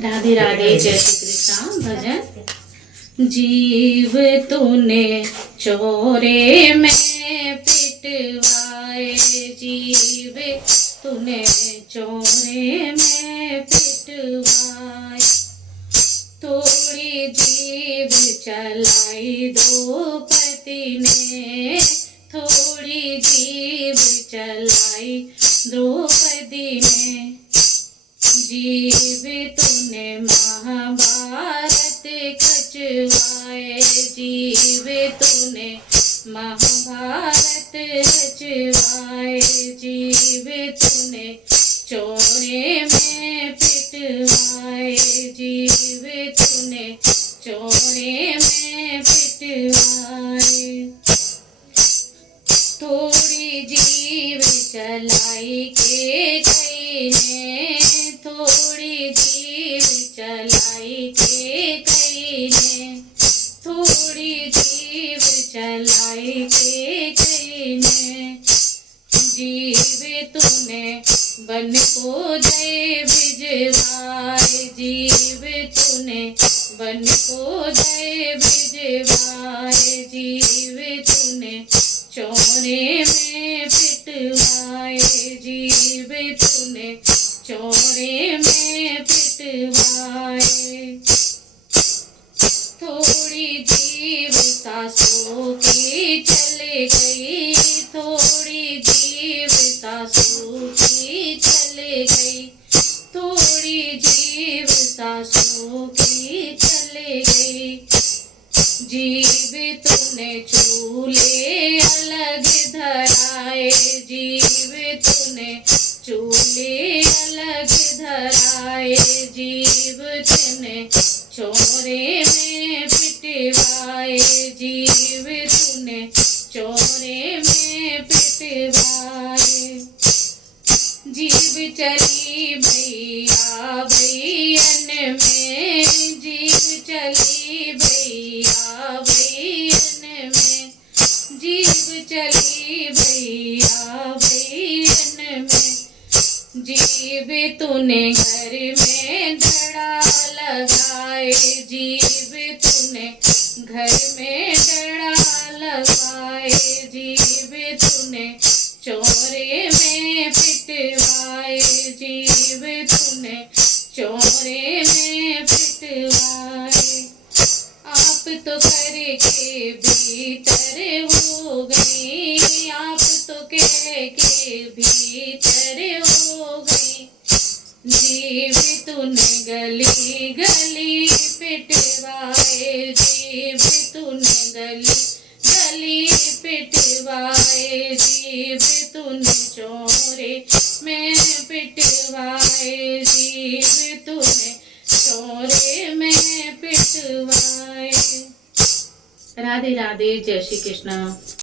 राधे राधे, जय श्री कृष्ण। भजन। जीव तूने चोरे में पिटवाए, जीव तूने चोरे में पिटवाए, थोड़ी जीव चलाई द्रौपदी ने, थोड़ी जीव चलाई द्रौपदी ने, जीव तूने महाभारत खचवाए, जीव तूने महाभारत रचवाए, जीव तूने चोरे में पिटवाए, जीव तूने चोरे में पिटवाए, थोड़ी जीव चलाई के कई ने, थोड़ी जीव चलाई के कई ने, थोड़ी जीव चलाई के कई ने, जीव तूने बन को दे भिजवाए, जीव तूने बन को दे भिजवाए, जीव तूने चोरे में पिटवाए, जीव तूने चोरे में पिटवाए, थोड़ी जीव सासू की चले गई, थोड़ी जीव सासू की चले गई, थोड़ी जीव सासू की चले गई, जीव तूने चूल्हे अलग धराए, जीव तूने चूल्हे अलग धराए, जीव तूने चोरे में पिटवाए, जीव तूने चोरे में पिटवाए, जीव चली भैया भैयन में, जीव चली भैया भैयन में, जीव चली भैया भैयन में, जीव तूने घर में डड़ा लगाए, जीव तूने घर में डड़ा लगाए, जीव तूने चोरे में पिटवाए, जीव तूने चोरे में पिटवाए, आप तो करके भीतर हो गई, आप तो कह के भीतर हो गई, जीव तूने गली गली पिटवाए, जीव तूने गली गली पिटवाए, जीव तूने चोरे में पिटवाए, जीव तूने चोरे में पिटवाए। राधे राधे, जय श्री कृष्ण।